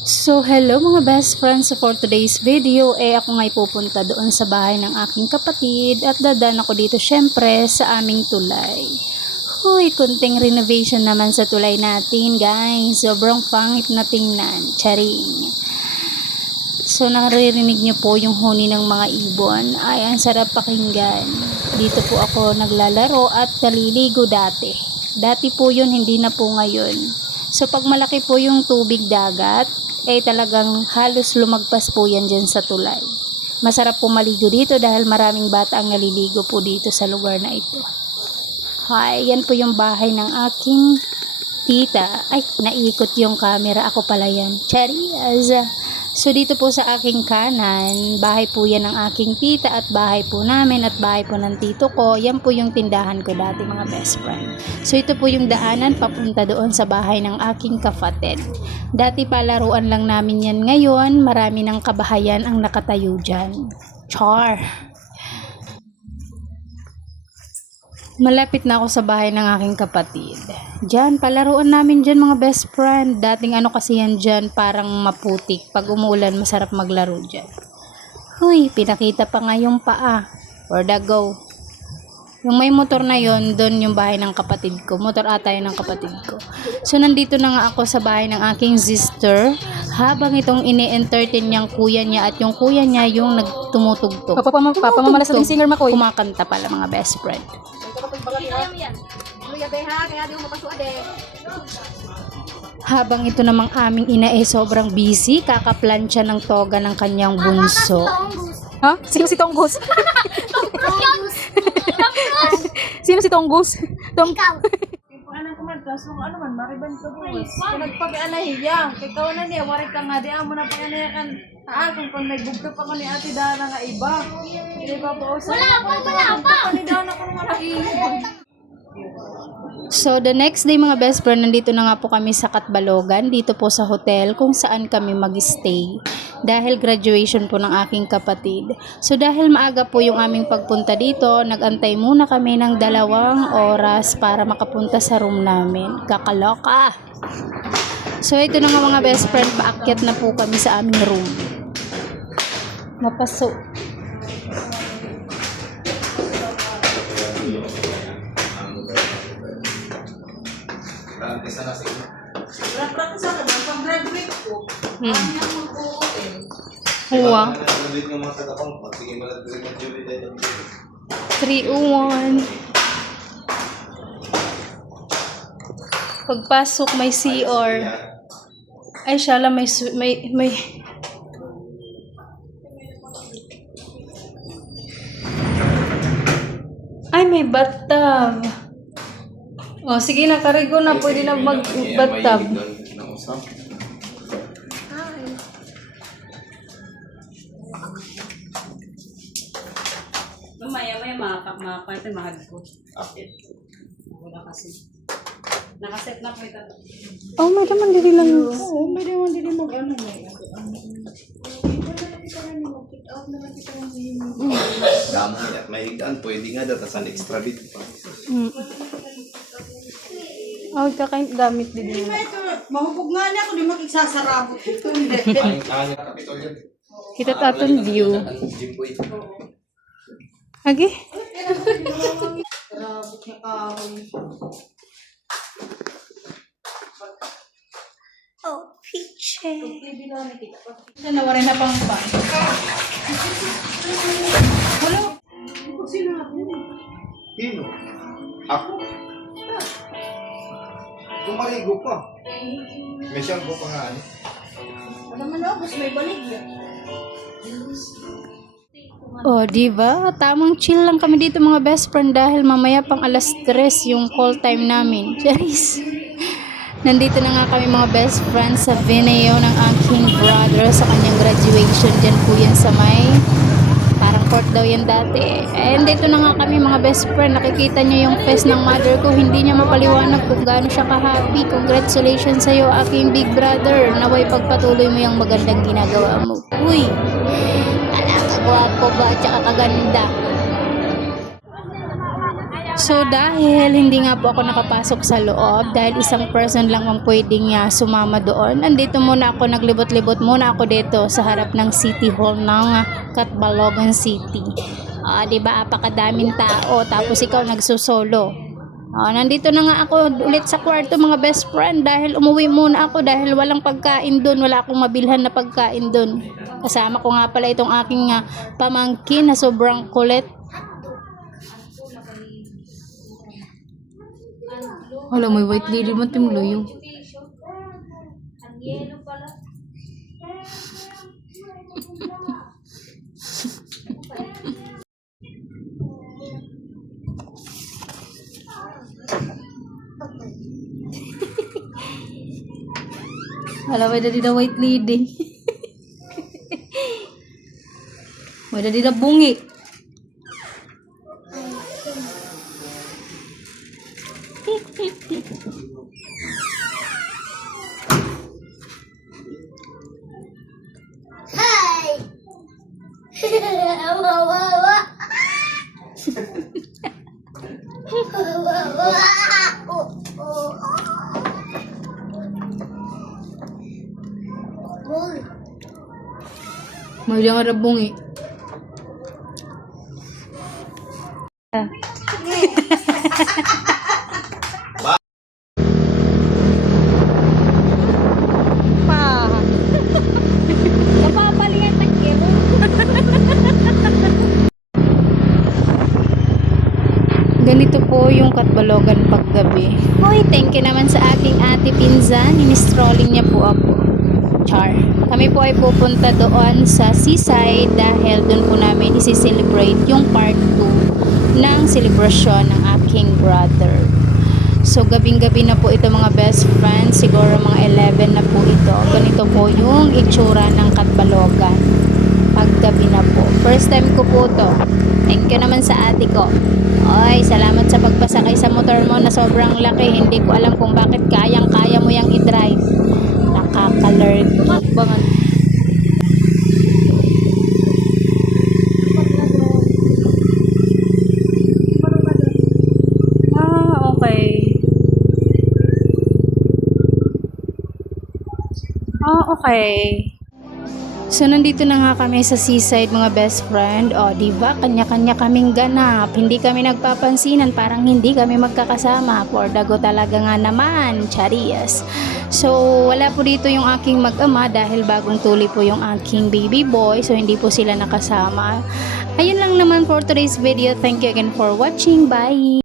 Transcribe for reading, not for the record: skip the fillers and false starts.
So, hello mga best friends. So, for today's video, ako nga'y pupunta doon sa bahay ng aking kapatid at dadaan ako dito syempre sa aming tulay. Huy, kunting renovation naman sa tulay natin, guys. Sobrang pangit na tingnan. Charing. So, naririnig nyo po yung huni ng mga ibon. Ay, ang sarap pakinggan. Dito po ako naglalaro at naliligo dati. Dati po yun, hindi na po ngayon. So, pag malaki po yung tubig dagat, talagang halos lumagpas po yan dyan sa tulay. Masarap po maligo dito dahil maraming bata ang naliligo po dito sa lugar na ito. Hi, yan po yung bahay ng aking tita. Ay, naikot yung camera. Ako pala yan. Charis! So, dito po sa aking kanan, bahay po yan ng aking tita at bahay po namin at bahay po ng tito ko. Yan po yung tindahan ko dati mga best friend. So, ito po yung daanan papunta doon sa bahay ng aking kapatid. Dati palaruan lang namin yan ngayon. Marami ng kabahayan ang nakatayo dyan. Char! Malapit na ako sa bahay ng aking kapatid. Diyan, palaruan namin dyan mga best friend. Dating ano kasi yan dyan, parang maputik. Pag umulan, masarap maglaro dyan. Huy, pinakita pa nga yung paa. Where the go? Yung may motor na yon, doon yung bahay ng kapatid ko. Motor ata yun ng kapatid ko. So, nandito na nga ako sa bahay ng aking sister. Habang itong ini-entertain niyang kuya niya at yung kuya niya yung nagtumutugtog. Papamamalas ng singer Makoy. Kumakanta pala mga best friend. Habang ito namang aming ina sobrang busy, kakaplansya ng toga ng kanyang bunso. Ha? Sino si Tonggus? Sino si Tonggus? Anak ko man, kaso ano man, mariban ka buwas. Kung nagpag-anahiya, kay kawanan niya, wari ka nga, di amo na pag-anahiya kan, kung pag nagbugto pa ko ni ate Dana nga iba. Di ba po, wala pa! Ni Dana ko naman So, the next day mga best friend, nandito na nga po kami sa Katbalogan, dito po sa hotel kung saan kami mag-stay. Dahil graduation po ng aking kapatid. So, dahil maaga po yung aming pagpunta dito, nagantay muna kami ng 2 oras para makapunta sa room namin. Kakaloka! So, ito na nga mga best friend, paakyat na po kami sa aming room. Mapaso. Huwa. 301. Pagpasok may CR. Ay, shala may Ay, may bathtub. Oh, sige na, karigo na. Pwede na mag-bathtub. Maya makaparte mahal ko. Okay. Wala kasi. Nakaset na po ito. Oh, may naman dili lang. Oo, may naman din mag-ano may. Damo at may higaan, pwede nga datas ang extra bit pa. Oh, kakain gamit din. Mahubog nga niya kung di makigsasarabot ito. Ang kapitol yun. Kita taton view. Ang Jimboy. Agi? Sarabot niya kahoy. Oh, piche. Nawarin na pang pa. Wala. Sino? Ako? Tumarigo pa. May shampoo pa nga. Alam mo na, mas may balik. Oh, diba? Tamang chill lang kami dito mga best friend dahil mamaya pang 3:00 yung call time namin. Charis. Nandito na nga kami mga best friends sa venue ng aking brother sa kanyang graduation. Diyan po yan sa may parang court daw yan dati. And dito na nga kami mga best friend. Nakikita niyo yung face ng mother ko. Hindi niya mapaliwanag kung gaano siya ka-happy. Congratulations sa'yo aking big brother. Naway pagpatuloy mo yung magandang ginagawa mo. Uy! Anak, kagwapo ba? Tsaka kaganda. So dahil hindi nga po ako nakapasok sa loob, dahil isang person lang ang pwedeng sumama doon, andito muna ako, naglibot-libot muna ako dito sa harap ng City Hall ng Catbalogan City. Diba, apakadaming tao, tapos ikaw nagsusolo. Nandito na nga ako ulit sa kwarto mga best friend, dahil umuwi muna ako dahil walang pagkain doon, wala akong mabilhan na pagkain doon. Kasama ko nga pala itong aking pamangkin na sobrang kulit. Wala, may white lady mo timloyo. Wala, may dadi na white lady. May dadi na bungi. May lang nga bungi. Ganito po yung Catbalogan paggabi. Hoy, thank you naman sa aking ate pinsan. Ini-strolling niya po ako. Char. Kami po ay pupunta doon sa seaside dahil doon po namin isi-celebrate yung part 2 ng celebration ng aking brother. So, gabing-gabi na po ito mga best friends. Siguro mga 11 na po ito. Ganito po yung itsura ng Catbalogan. Paggabi na po. First time ko po to. Thank you naman sa ate ko. Oy, salamat sa pagpasakay sa motor mo na sobrang laki. Hindi ko alam kung bakit kayang-kaya mo yang i-drive. Nakaka-lurk. Bangan. Okay. Okay. So, nandito na nga kami sa seaside mga best friend. Diba? Kanya-kanya kaming ganap. Hindi kami nagpapansinan. Parang hindi kami magkakasama. For dago talaga nga naman. Charias. So, wala po dito yung aking mag-ama dahil bagong tuli po yung aking baby boy. So, hindi po sila nakasama. Ayun lang naman for today's video. Thank you again for watching. Bye!